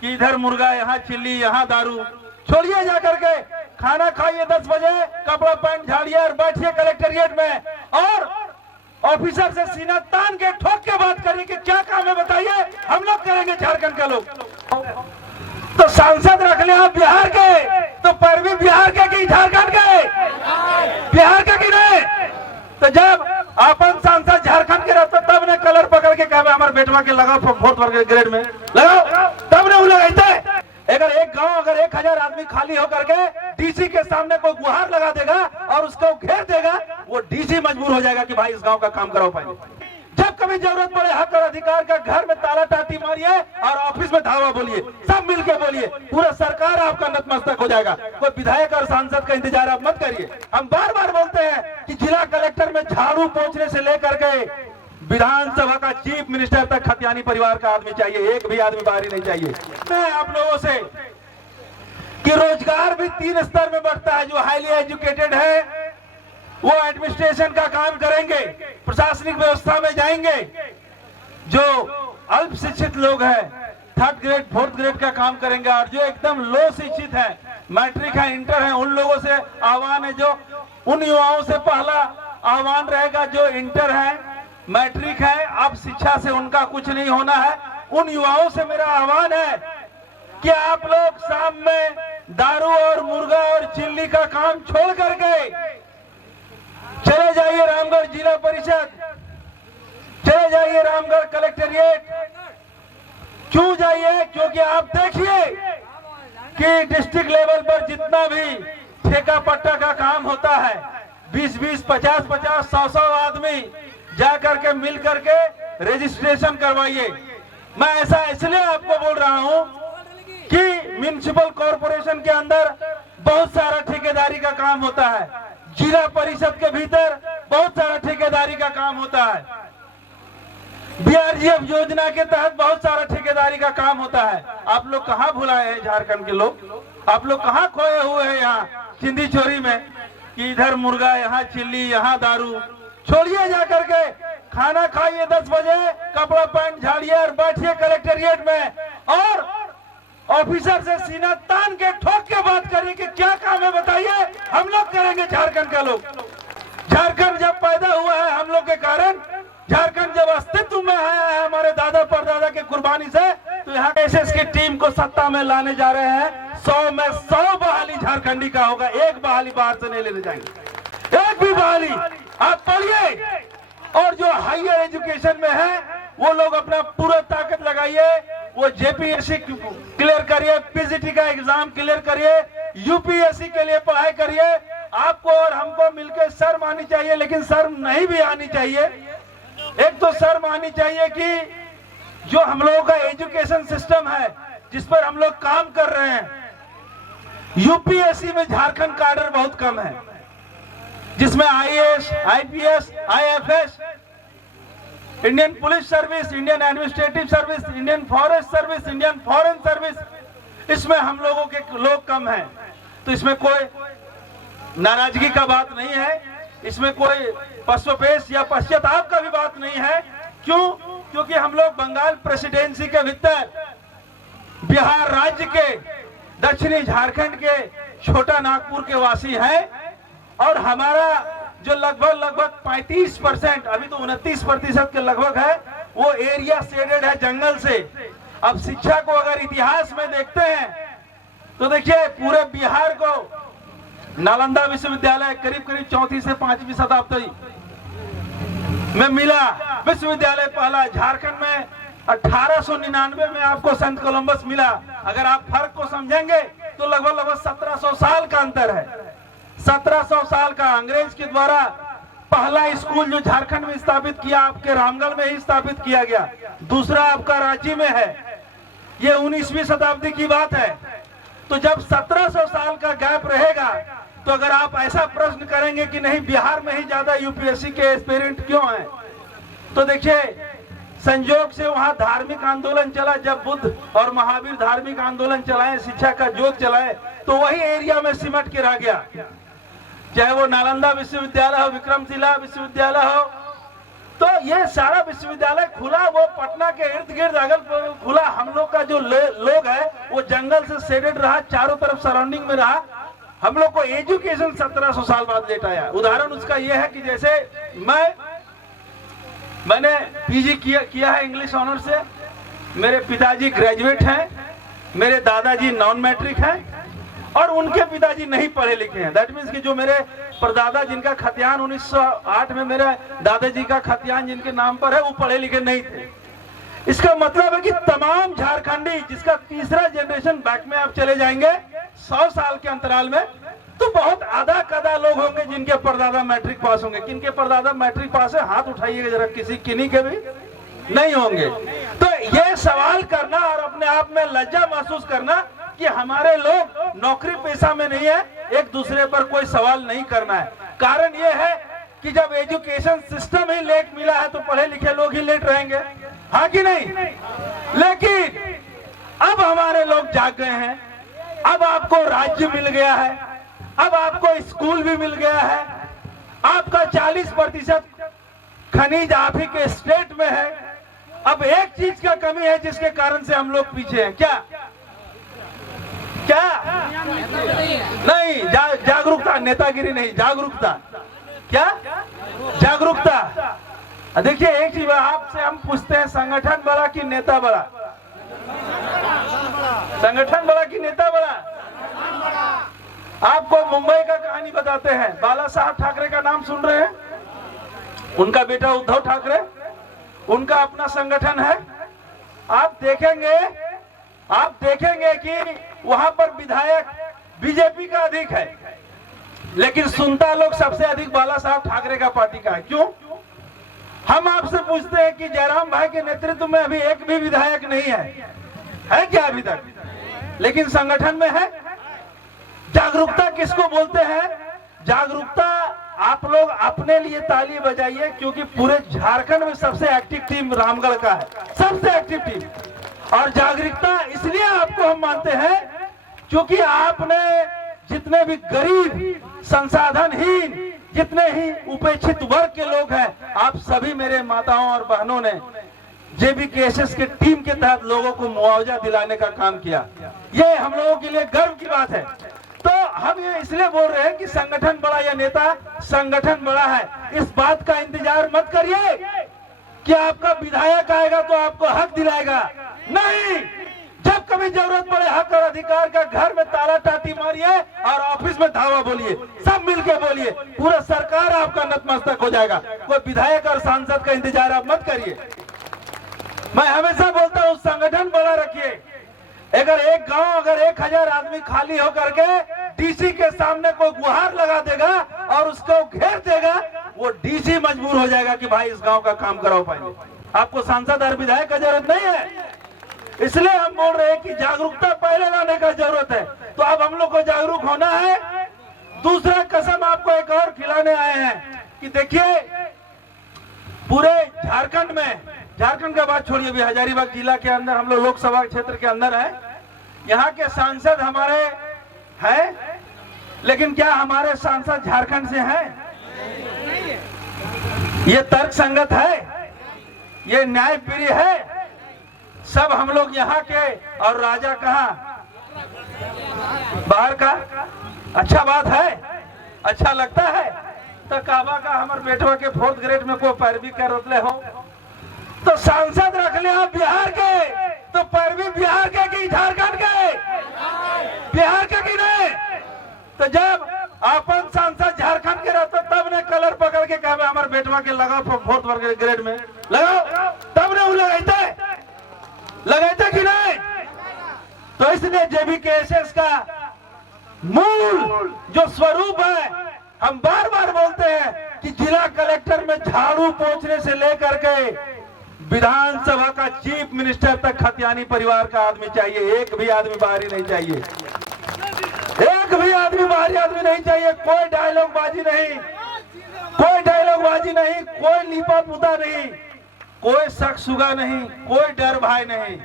कि इधर मुर्गा, यहाँ चिल्ली, यहाँ दारू। छोड़िए जाकर के, खाना खाइए 10 बजे, कपड़ा पैंट झाड़िए और बैठिए कलेक्टेरिएट में और ऑफिसर से सीना तान के ठोक के बात करिए कि क्या काम है बताइए, हम लोग करेंगे झारखंड के लोग। तो सांसद रख ले आप बिहार के, तो परवी बिहार के कि झारखंड के? बिहार के कि नहीं? तो जब अपन सांसद झारखंड के रहते तब ने कलर पकड़ के कहा हमारे बेटवा के लगाओ 4th ग्रेड में लगाओ, तब ने वो लगाते। अगर एक गांव अगर 1000 आदमी खाली होकर के डीसी के सामने कोई गुहार लगा देगा और उसको घेर देगा, वो डीसी मजबूर हो जाएगा कि भाई इस गांव का काम कराओ। पहले जब कभी जरूरत पड़े हक और अधिकार का, घर में ताला टाटी मारिए और ऑफिस में धावा बोलिए, सब मिलके बोलिए, पूरा सरकार आपका नतमस्तक हो जाएगा। कोई विधायक और सांसद का इंतजार आप मत करिए। हम बार बार बोलते हैं कि जिला कलेक्टर में झाड़ू पोंछने से लेकर के विधानसभा का चीफ मिनिस्टर तक खतियानी परिवार का आदमी चाहिए, एक भी आदमी बाहरी नहीं चाहिए। मैं आप लोगों से कि रोजगार भी 3 स्तर में बढ़ता है। जो हाईली एजुकेटेड है वो एडमिनिस्ट्रेशन का काम करेंगे, प्रशासनिक व्यवस्था में जाएंगे। जो अल्प शिक्षित लोग हैं 3rd ग्रेड 4th ग्रेड का काम करेंगे। और जो एकदम लो शिक्षित है, मैट्रिक है, इंटर है, उन लोगों से आह्वान है, जो उन युवाओं से पहला आह्वान रहेगा जो इंटर है, मैट्रिक है, अब शिक्षा से उनका कुछ नहीं होना है। उन युवाओं से मेरा आह्वान है कि आप लोग शाम में दारू और मुर्गा और चिल्ली का काम छोड़ करके चले जाइए रामगढ़ जिला परिषद, चले जाइए रामगढ़ कलेक्टेरिएट। क्यों जाइए? क्योंकि आप देखिए कि डिस्ट्रिक्ट लेवल पर जितना भी ठेका पट्टा का काम होता है, 20-20, 50-50, 100-100 आदमी जाकर के मिल करके रजिस्ट्रेशन करवाइए। मैं ऐसा इसलिए आपको बोल रहा हूं कि म्युनिसिपल कॉर्पोरेशन के अंदर बहुत सारा ठेकेदारी का काम होता है, जिला परिषद के भीतर बहुत सारा ठेकेदारी का काम होता है, बीआरजीएफ योजना के तहत बहुत सारा ठेकेदारी का काम होता है। आप लोग कहाँ भुलाए हैं झारखंड के लोग? आप लोग कहाँ खोए हुए हैं यहाँ चिंदी चोरी में कि इधर मुर्गा, यहाँ चिल्ली, यहाँ दारू। छोड़िए जाकर के, खाना खाइए 10 बजे, कपड़ा पैंट झाड़िए और बैठिए कलेक्टेरिएट में और ऑफिसर से सीना तान के ठोक के बात करिए कि क्या काम है बताइए, हम लोग करेंगे झारखंड का लोग। झारखंड जब पैदा हुआ है हम लोग के कारण, झारखंड जब अस्तित्व में आया है हमारे दादा परदादा के कुर्बानी से, तो यहाँ एसएस की टीम को सत्ता में लाने जा रहे हैं। 100 में 100 बहाली झारखंडी का होगा, एक बहाली बाहर से नहीं लेने जाएंगे, एक भी बहाली। आप पढ़िए और जो हायर एजुकेशन में है वो लोग अपना पूरा ताकत लगाइए, वो जेपीएससी क्लियर करिए, पीजीटी का एग्जाम क्लियर करिए, यूपीएससी के लिए पढ़ाई करिए। आपको और हमको मिलकर शर्म आनी चाहिए, लेकिन शर्म नहीं भी आनी चाहिए। एक तो शर्म आनी चाहिए कि जो हम लोगों का एजुकेशन सिस्टम है जिस पर हम लोग काम कर रहे हैं, यूपीएससी में झारखंड का आर्डर बहुत कम है, जिसमें IAS, IPS, IFS, Indian police service, Indian administrative service, Indian forest service, Indian foreign service, इसमें हम लोगों के लोग कम हैं। तो इसमें कोई नाराजगी का बात नहीं है, इसमें कोई पश्चाताप या पश्चाताप का भी बात नहीं है। क्यों? क्योंकि हम लोग बंगाल प्रेसिडेंसी के भीतर बिहार राज्य के दक्षिणी झारखंड के छोटा नागपुर के वासी हैं और हमारा जो लगभग 35%, अभी तो 29% के लगभग है, वो एरिया शेडेड है जंगल से। अब शिक्षा को अगर इतिहास में देखते हैं तो देखिए पूरे बिहार को नालंदा विश्वविद्यालय करीब 4वीं से 5वीं शताब्दी में मिला। विश्वविद्यालय पहला झारखंड में 1899 में आपको संत कोलंबस मिला। अगर आप फर्क को समझेंगे तो लगभग 1700 साल का अंतर है। 1700 साल का अंग्रेज के द्वारा पहला स्कूल जो झारखंड में स्थापित किया, आपके रामगढ़ में ही स्थापित किया गया, दूसरा आपका रांची में है। ये 19वीं शताब्दी की बात है। तो जब 1700 साल का गैप रहेगा तो अगर आप ऐसा प्रश्न करेंगे कि नहीं बिहार में ही ज्यादा यूपीएससी के एस्पिरेंट क्यों हैं, तो देखिए संयोग से वहां धार्मिक आंदोलन चला। जब बुद्ध और महावीर धार्मिक आंदोलन चलाए, शिक्षा का जोत चलाए, तो वही एरिया में सिमट के रह गया। चाहे वो नालंदा विश्वविद्यालय हो, विक्रमशिला विश्वविद्यालय हो, तो ये सारा विश्वविद्यालय खुला, वो पटना के इर्द गिर्द अगल खुला। हम लोग का जो लोग है वो जंगल से शेडेड रहा, चारों तरफ सराउंडिंग में रहा। हम लोग को एजुकेशन 1700 साल बाद लेट आया। उदाहरण उसका ये है कि जैसे मैंने पीजी किया है इंग्लिश ऑनर से, मेरे पिताजी ग्रेजुएट हैं, मेरे दादाजी नॉन मैट्रिक हैं और उनके पिताजी नहीं पढ़े लिखे हैं। दैट मीन्स कि जो मेरे परदादा जिनका खतियान 1908 में मेरे दादाजी का खतियान जिनके नाम पर है वो पढ़े लिखे नहीं थे। इसका मतलब है कि तमाम झारखंडी जिसका तीसरा जनरेशन बैक में आप चले जाएंगे 100 साल के अंतराल में, तो बहुत आधा कदा लोग होंगे जिनके परदादा मैट्रिक पास होंगे। किनके परदादा मैट्रिक पास है हाथ उठाइएगा जरा, किन्हीं के भी नहीं होंगे। तो ये सवाल करना और अपने आप में लज्जा महसूस करना कि हमारे लोग नौकरी पेशा में नहीं है, एक दूसरे पर कोई सवाल नहीं करना है। कारण ये है कि जब एजुकेशन सिस्टम ही लेट मिला है तो पढ़े लिखे लोग ही लेट रहेंगे, हाँ कि नहीं? लेकिन अब हमारे लोग जाग गए हैं, अब आपको राज्य मिल गया है, अब आपको स्कूल भी मिल गया है, आपका 40% खनिज आप ही के स्टेट में है। अब एक चीज का कमी है जिसके कारण से हम लोग पीछे हैं। क्या नहीं, जागरूकता, नेतागिरी नहीं, जागरूकता। क्या जागरूकता? देखिए एक चीज आपसे हम पूछते हैं, संगठन बड़ा कि नेता बड़ा? संगठन बड़ा कि नेता बड़ा? आपको मुंबई का कहानी बताते हैं। बाला साहब ठाकरे का नाम सुन रहे हैं? उनका बेटा उद्धव ठाकरे, उनका अपना संगठन है। आप देखेंगे कि वहां पर विधायक बीजेपी का अधिक है, लेकिन सुनता लोग सबसे अधिक बाला साहब ठाकरे का पार्टी का है। क्यों? हम आपसे पूछते हैं कि जयराम भाई के नेतृत्व में अभी एक भी विधायक नहीं है क्या अभी तक? लेकिन संगठन में है। जागरूकता किसको बोलते हैं? जागरूकता आप लोग अपने लिए ताली बजाइए, क्योंकि पूरे झारखंड में सबसे एक्टिव टीम रामगढ़ का है, सबसे एक्टिव टीम। और जागरूकता इसलिए आपको हम मानते हैं क्योंकि आपने जितने भी गरीब, संसाधनहीन, जितने ही उपेक्षित वर्ग के लोग हैं, आप सभी मेरे माताओं और बहनों ने JBKSS के टीम के तहत लोगों को मुआवजा दिलाने का काम किया। ये हम लोगों के लिए गर्व की बात है। तो हम ये इसलिए बोल रहे हैं कि संगठन बड़ा या नेता, संगठन बड़ा है। इस बात का इंतजार मत करिए कि आपका विधायक आएगा तो आपको हक दिलाएगा। नहीं, जब कभी जरूरत पड़े हक और अधिकार का घर में ताला टाटी मारिए और ऑफिस में धावा बोलिए, सब मिलके बोलिए, पूरा सरकार आपका नतमस्तक हो जाएगा। कोई विधायक और सांसद का इंतजार आप मत करिए। मैं हमेशा बोलता हूँ संगठन बड़ा रखिए। अगर एक गांव, अगर 1000 आदमी खाली होकर के DC के सामने कोई गुहार लगा देगा और उसको घेर देगा, वो DC मजबूर हो जाएगा कि भाई इस गांव का काम कराओ। पहले आपको सांसद और विधायक का जरूरत नहीं है। इसलिए हम बोल रहे हैं कि जागरूकता पहले लाने का जरूरत है। तो अब हम लोग को जागरूक होना है। दूसरा कसम आपको एक और खिलाने आए हैं कि देखिए पूरे झारखंड में, झारखंड का बात छोड़िए, भी हजारीबाग जिला के अंदर हम लोग लोकसभा क्षेत्र के अंदर है। यहाँ के सांसद हमारे हैं, लेकिन क्या हमारे सांसद झारखंड से हैं? ये तर्क संगत है? ये न्याय प्रिय है? सब हम लोग यहाँ के और राजा कहाँ? बाहर का। अच्छा बात है, अच्छा लगता है। तो काबा का हमारे बेटवा के 4th ग्रेड में कोई पैरवी कर रहे हो तो सांसद रख ले आप बिहार के, तो पैरवी बिहार के कि झारखंड के? बिहार के कि नहीं? तो जब अपन सांसद झारखंड के रहते तब ने कलर पकड़ के कहा हमारे बेटवा के लगाओ 4th ग्रेड में लगाओ, तब ने वो लगाते कि नहीं? तो इसलिए JBKSS का मूल जो स्वरूप है, हम बार बार बोलते हैं कि जिला कलेक्टर में झाड़ू पोंछने से लेकर के विधानसभा का चीफ मिनिस्टर तक खतियानी परिवार का आदमी चाहिए। एक भी आदमी बाहरी नहीं चाहिए, एक भी आदमी बाहरी आदमी नहीं चाहिए। कोई डायलॉग बाजी नहीं, कोई डायलॉग बाजी नहीं, कोई लीपा पुता नहीं, कोई शक सुगा नहीं, कोई डर भाई नहीं,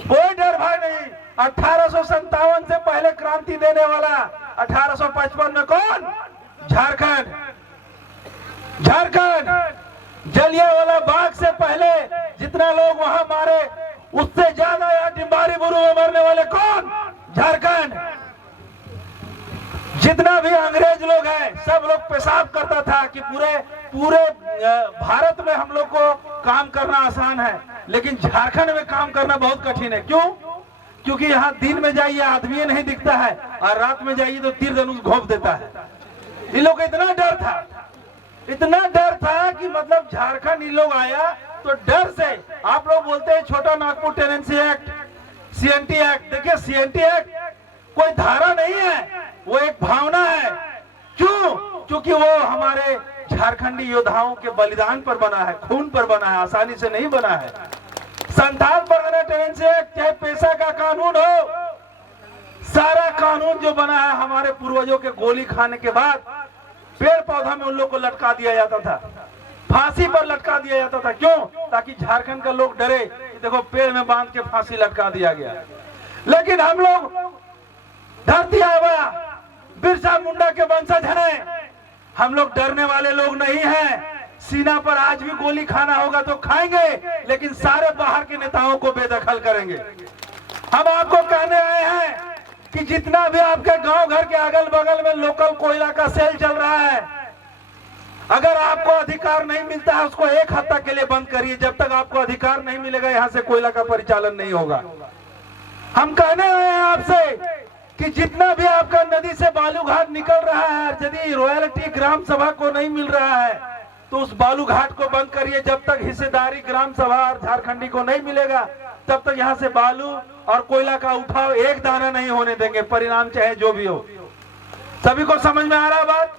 कोई डर भाई नहीं। 1857 से पहले क्रांति देने वाला 1855 में कौन? झारखंड। झारखंड जलियांवाला बाग से पहले जितना लोग वहां मारे, उससे ज्यादा यहाँ डिम्बारी बुरू में मरने वाले कौन? झारखंड। जितना भी अंग्रेज लोग हैं, सब लोग पेशाब करता था कि पूरे भारत में हम लोग को काम करना आसान है, लेकिन झारखंड में काम करना बहुत कठिन है। क्यों? क्योंकि यहाँ दिन में जाइए आदमी नहीं दिखता है, और रात में जाइए तो तीर धनुष घोंप देता है। इन लोग को इतना डर था कि मतलब झारखंड इन लोग आया तो डर से, आप लोग बोलते हैं छोटा Nagpur tenancy act, CNT act. देखिए CNT एक्ट कोई धारा नहीं है, वो एक भावना है। क्यों? क्योंकि वो हमारे झारखंडी योद्धाओं के बलिदान पर बना है, खून पर बना है, आसानी से नहीं बना है। संथाल परगना टेनेंसी एक्ट चाहे पेशा का कानून हो, सारा कानून जो बना है हमारे पूर्वजों के गोली खाने के बाद पेड़ पौधा में उन लोग को लटका दिया जाता था, फांसी पर लटका दिया जाता था। क्यों? ताकि झारखंड का लोग डरे कि देखो पेड़ में बांध के फांसी लटका दिया गया। लेकिन हम लोग धरती आबा बिरसा मुंडा के वंशज हैं, हम लोग डरने वाले लोग नहीं हैं। सीना पर आज भी गोली खाना होगा तो खाएंगे, लेकिन सारे बाहर के नेताओं को बेदखल करेंगे। हम आपको कहने आए हैं कि जितना भी आपके गांव घर के अगल बगल में लोकल कोयला का सेल चल रहा है, अगर आपको अधिकार नहीं मिलता है उसको एक हफ्ता के लिए बंद करिए। जब तक आपको अधिकार नहीं मिलेगा यहाँ से कोयला का परिचालन नहीं होगा। हम कहने आए हैं आपसे कि जितना भी आपका नदी से बालू घाट निकल रहा है, यदि रॉयल्टी ग्राम सभा को नहीं मिल रहा है तो उस बालू घाट को बंद करिए। जब तक हिस्सेदारी ग्राम सभा और झारखंडी को नहीं मिलेगा तब तक यहाँ से बालू और कोयला का उठाव एक दाना नहीं होने देंगे, परिणाम चाहे जो भी हो। सभी को समझ में आ रहा बात?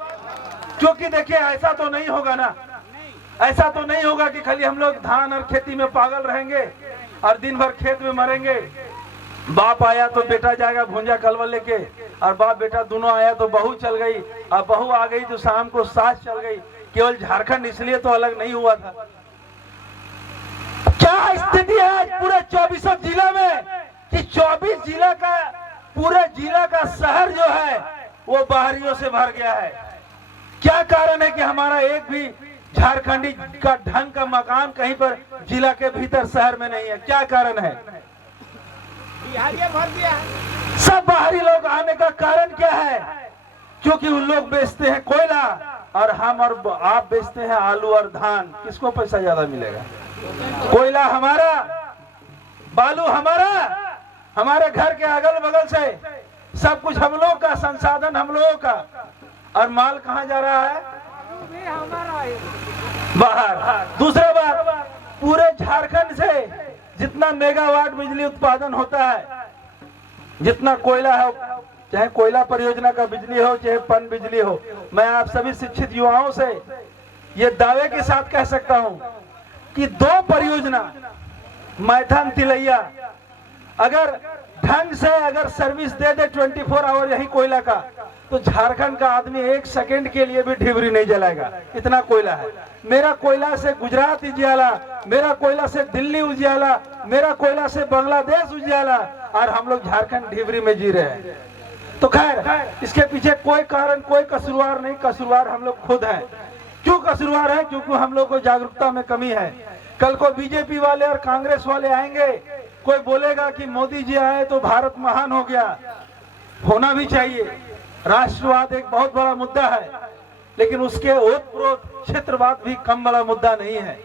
क्योंकि देखिए ऐसा तो नहीं होगा ना, ऐसा तो नहीं होगा कि खाली हम लोग धान और खेती में पागल रहेंगे और दिन भर खेत में मरेंगे। बाप आया तो बेटा जाएगा भुंजा कलवा लेके, और बाप बेटा दोनों आया तो बहू चल गई, और बहू आ गई तो शाम को सास चल गई। केवल झारखंड इसलिए तो अलग नहीं हुआ था। क्या स्थिति है पूरे 24 जिला में कि 24 जिला का पूरे जिला का शहर जो है वो बाहरियों से भर गया है। क्या कारण है कि हमारा एक भी झारखंडी का ढंग का मकान कहीं पर जिला के भीतर शहर में नहीं है? क्या कारण है? भर दिया सब बाहरी लोग आने का कारण क्या है? क्योंकि उन लोग बेचते हैं कोयला और हम और आप बेचते हैं आलू और धान। किसको पैसा ज्यादा मिलेगा? कोयला हमारा, बालू हमारा, हमारे घर के अगल बगल से सब कुछ हम लोग का, संसाधन हम लोगों का, और माल कहाँ जा रहा है? बाहर। दूसरा बात, पूरे झारखंड से जितना मेगावाट बिजली उत्पादन होता है, जितना कोयला है, चाहे कोयला परियोजना का बिजली हो चाहे पन बिजली हो, मैं आप सभी शिक्षित युवाओं से ये दावे के साथ कह सकता हूं कि 2 परियोजना मैथन तिलैया अगर ढंग से अगर सर्विस दे दे 24 आवर यही कोयला का, तो झारखंड का आदमी 1 सेकंड के लिए भी ढिबरी नहीं जलाएगा। इतना कोयला है। मेरा कोयला से गुजरात उजियाला, मेरा कोयला से दिल्ली उजियाला, मेरा कोयला से बांग्लादेश उजियाला, और हम लोग झारखंड ढिबरी में जी रहे हैं। तो खैर, इसके पीछे कोई कारण, कोई कसूरवार नहीं, कसूरवार हम लोग खुद हैं। क्यों कसूरवार है? क्योंकि हम लोग को जागरूकता में कमी है। कल को बीजेपी वाले और कांग्रेस वाले आएंगे, कोई बोलेगा कि मोदी जी आए तो भारत महान हो गया। होना भी चाहिए, राष्ट्रवाद एक बहुत बड़ा मुद्दा है, लेकिन उसके ओतप्रोत क्षेत्रवाद भी कम बड़ा मुद्दा नहीं है।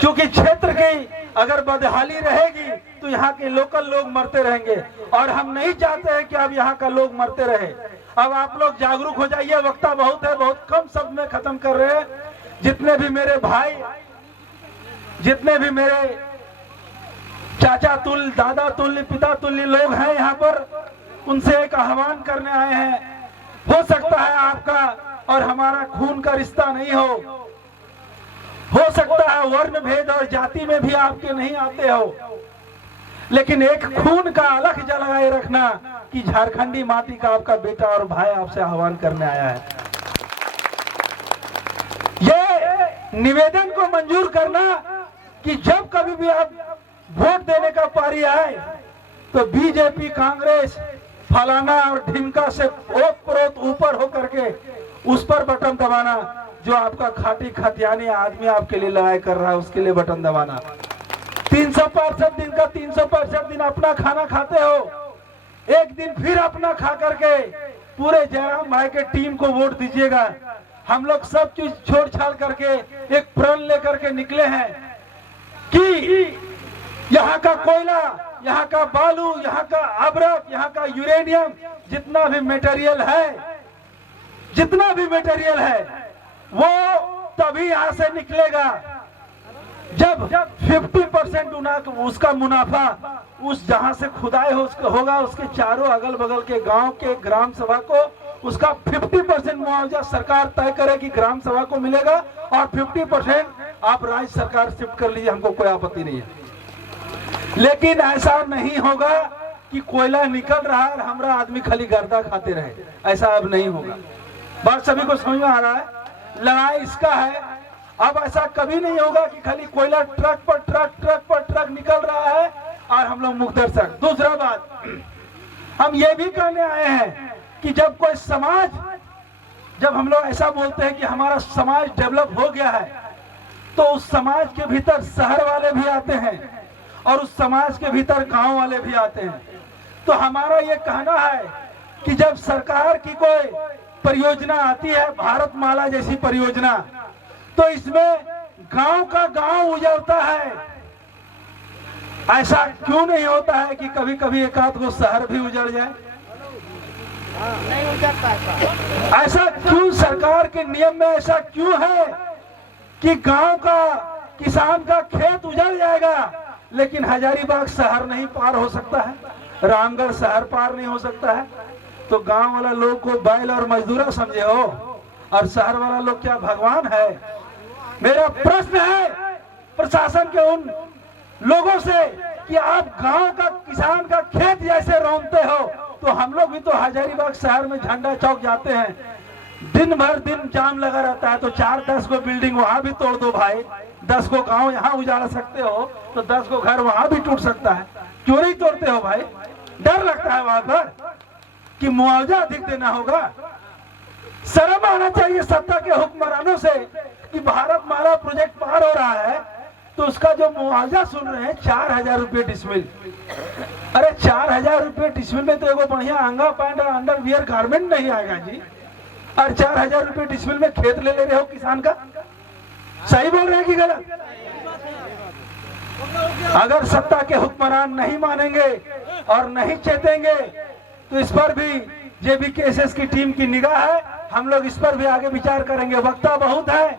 क्योंकि क्षेत्र की अगर बदहाली रहेगी तो यहाँ के लोकल लोग मरते रहेंगे, और हम नहीं चाहते हैं कि अब यहाँ का लोग मरते रहे। अब आप लोग जागरूक हो जाइए। वक्ता बहुत है, बहुत कम शब्द में खत्म कर रहे हैं। जितने भी मेरे भाई, जितने भी मेरे चाचा तुल्य, दादा तुल्य, पिता तुल्य लोग हैं यहाँ पर, उनसे एक आह्वान करने आए हैं। हो सकता है आपका और हमारा खून का रिश्ता नहीं हो सकता है वर्ण भेद और जाति में भी आपके नहीं आते हो, लेकिन एक खून का अलख जलाए रखना कि झारखंडी माटी का आपका बेटा और भाई आपसे आह्वान करने आया है। ये निवेदन को मंजूर करना कि जब कभी भी आप वोट देने का पारी आए तो बीजेपी, कांग्रेस, फलाना और ढिमका से ओत-प्रोत ऊपर होकर के उस पर बटन दबाना। जो आपका खाटी खतियानी आदमी आपके लिए लड़ाई कर रहा है उसके लिए बटन दबाना। 365 दिन का 365 दिन अपना खाना खाते हो, एक दिन फिर अपना खा करके पूरे जयराम भाई के टीम को वोट दीजिएगा। हम लोग सब चीज छोड़ छाड़ करके एक प्रण लेकर के निकले हैं कि यहाँ का कोयला, यहाँ का बालू, यहाँ का अब्रक, यहाँ का यूरेनियम, जितना भी मटेरियल है वो तभी यहाँ से निकलेगा जब 50% उसका मुनाफा उस जहां से खुदाई होगा उसके चारों अगल बगल के गांव के ग्राम सभा को उसका 50% मुआवजा सरकार तय करे कि ग्राम सभा को मिलेगा और 50% आप राज्य सरकार शिफ्ट कर लीजिए, हमको कोई आपत्ति नहीं है। लेकिन ऐसा नहीं होगा कि कोयला निकल रहा है और हमारा आदमी खाली गर्दा खाते रहे, ऐसा अब नहीं होगा। बात सभी को समझ में आ रहा है? लड़ाई इसका है। अब ऐसा कभी नहीं होगा कि खाली कोयला ट्रक पर ट्रक निकल रहा है और हम लोग मुक्त दर्शक। दूसरा बात, हम ये भी कहने आए हैं कि जब कोई समाज, जब हम लोग ऐसा बोलते हैं कि हमारा समाज डेवलप हो गया है, तो उस समाज के भीतर शहर वाले भी आते हैं और उस समाज के भीतर गांव वाले भी आते हैं। तो हमारा ये कहना है कि जब सरकार की कोई परियोजना आती है, भारत माला जैसी परियोजना, तो इसमें गांव का गांव उजड़ता है। ऐसा क्यों नहीं होता है कि कभी कभी एक आध को शहर भी उजड़ जाए? नहीं उजड़ता। ऐसा क्यों सरकार के नियम में ऐसा क्यों है कि गांव का किसान का खेत उजड़ जाएगा लेकिन हजारीबाग शहर नहीं पार हो सकता है, रामगढ़ शहर पार नहीं हो सकता है? तो गांव वाला लोग को बैल और मजदूरा समझे हो और शहर वाला लोग क्या भगवान है? मेरा प्रश्न है प्रशासन के उन लोगों से कि आप गांव का किसान का खेत जैसे रौंदते हो, तो हम लोग भी तो हजारीबाग शहर में झंडा चौक जाते हैं, दिन भर दिन जाम लगा रहता है, तो 4-10 को बिल्डिंग वहां भी तोड़ दो भाई, 10 को गांव यहाँ उजाड़ सकते हो तो 10 को घर वहां भी टूट सकता है, क्यों नहीं तोड़ते हो भाई? डर लगता है वहां पर कि मुआवजा अधिक देना होगा। शर्म आना चाहिए सत्ता के हुक्मरानों से कि भारत माला प्रोजेक्ट पार हो रहा है तो उसका जो मुआवजा सुन रहे हैं 4000 रुपये डिसमिल। अरे 4000 रुपये डिसमिल में तो एगो बढ़िया अंगा पैंट और अंडरवियर गारमेंट नहीं आएगा जी, और 4000 रुपये डिसमिल में खेत ले रहे हो किसान का। सही बोल रहे हैं कि गलत? अगर सत्ता के हुक्मरान नहीं मानेंगे और नहीं चेतेंगे तो इस पर भी JBKSS की टीम की निगाह है, हम लोग इस पर भी आगे विचार करेंगे। वक्ता बहुत है,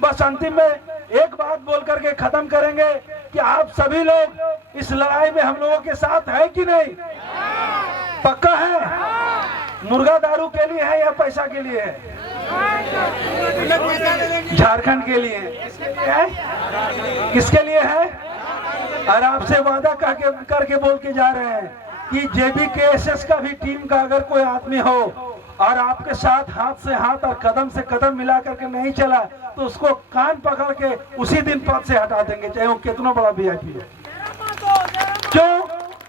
बस अंतिम में एक बात बोल करके खत्म करेंगे कि आप सभी लोग इस लड़ाई में हम लोगों के साथ है कि नहीं? पक्का है? मुर्गा दारू के लिए है या पैसा के लिए है? झारखंड के लिए है। किसके लिए है? और आपसे वादा करके बोल के जा रहे हैं कि JBKSS का भी टीम का अगर कोई आदमी हो और आपके साथ हाथ से हाथ और कदम से कदम मिला करके नहीं चला तो उसको कान पकड़ के उसी दिन पद से हटा देंगे, चाहे वो कितना बड़ा VIP हो। क्यों?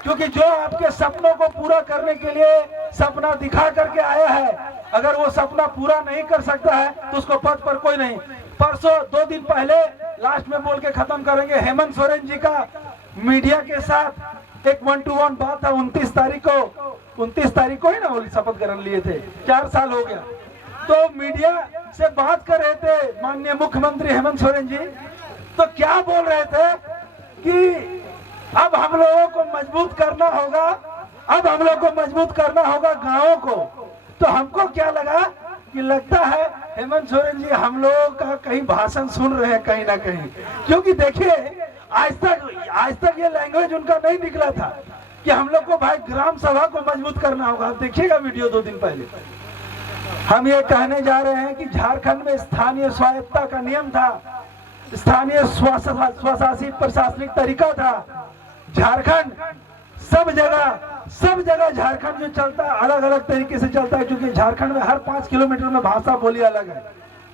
क्योंकि जो आपके सपनों को पूरा करने के लिए सपना दिखा करके आया है, अगर वो सपना पूरा नहीं कर सकता है तो उसको पद पर कोई नहीं। परसों 2 दिन पहले लास्ट में बोल के खत्म करेंगे, हेमंत सोरेन जी का मीडिया के साथ एक 1-to-1 बात था 29 तारीख को ही ना वो शपथ ग्रहण लिए थे, 4 साल हो गया। तो मीडिया से बात कर रहे थे माननीय मुख्यमंत्री हेमंत सोरेन जी, तो क्या बोल रहे थे कि अब हम लोगों को मजबूत करना होगा, अब हम लोग को मजबूत करना होगा गाँवों को। तो हमको क्या लगा कि लगता है हेमंत सोरेन जी हम लोगों का कहीं भाषण सुन रहे हैं कहीं ना कहीं, क्योंकि देखिए आज तक ये लैंग्वेज उनका नहीं निकला था कि हम लोग को भाई ग्राम सभा को मजबूत करना होगा। आप देखिएगा वीडियो 2 दिन पहले हम ये कहने जा रहे हैं कि झारखंड में स्थानीय स्वायत्तता का नियम था, स्थानीय स्वशासित प्रशासनिक तरीका था। झारखंड सब जगह झारखंड जो चलता है अलग अलग तरीके से चलता है, क्योंकि झारखंड में हर 5 किलोमीटर में भाषा बोली अलग है।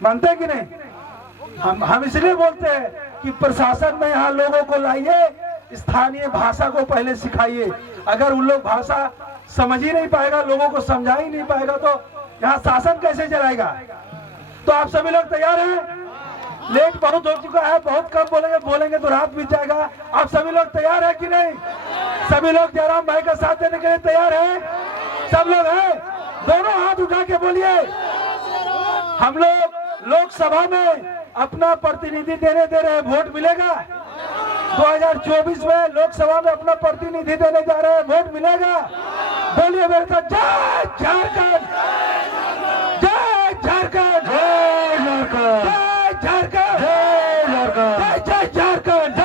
मानते हैं कि नहीं? हम इसलिए बोलते हैं कि प्रशासन में यहाँ लोगों को लाइए, स्थानीय भाषा को पहले सिखाइए। अगर उन लोग भाषा समझ ही नहीं पाएगा, लोगों को समझा ही नहीं पाएगा, तो यहाँ शासन कैसे चलाएगा? तो आप सभी लोग तैयार हैं? लेट बहुत हो चुका है, बहुत कम बोलेंगे तो रात बीत जाएगा। आप सभी लोग तैयार है कि नहीं? सभी लोग जयराम भाई का साथ देने के लिए तैयार है? सब लोग हैं? दोनों हाथ उठा के बोलिए। हम लोग लोकसभा में अपना प्रतिनिधि देने दे रहे हैं, वोट मिलेगा 2024 में। लोकसभा में अपना प्रतिनिधि देने जा रहे हैं, वोट मिलेगा। बोलिए मेरे साथ, जय झारखंड, जय झारखंड, जय झारखंड, जय झारखंड, जय झारखंड, जय झारखंड।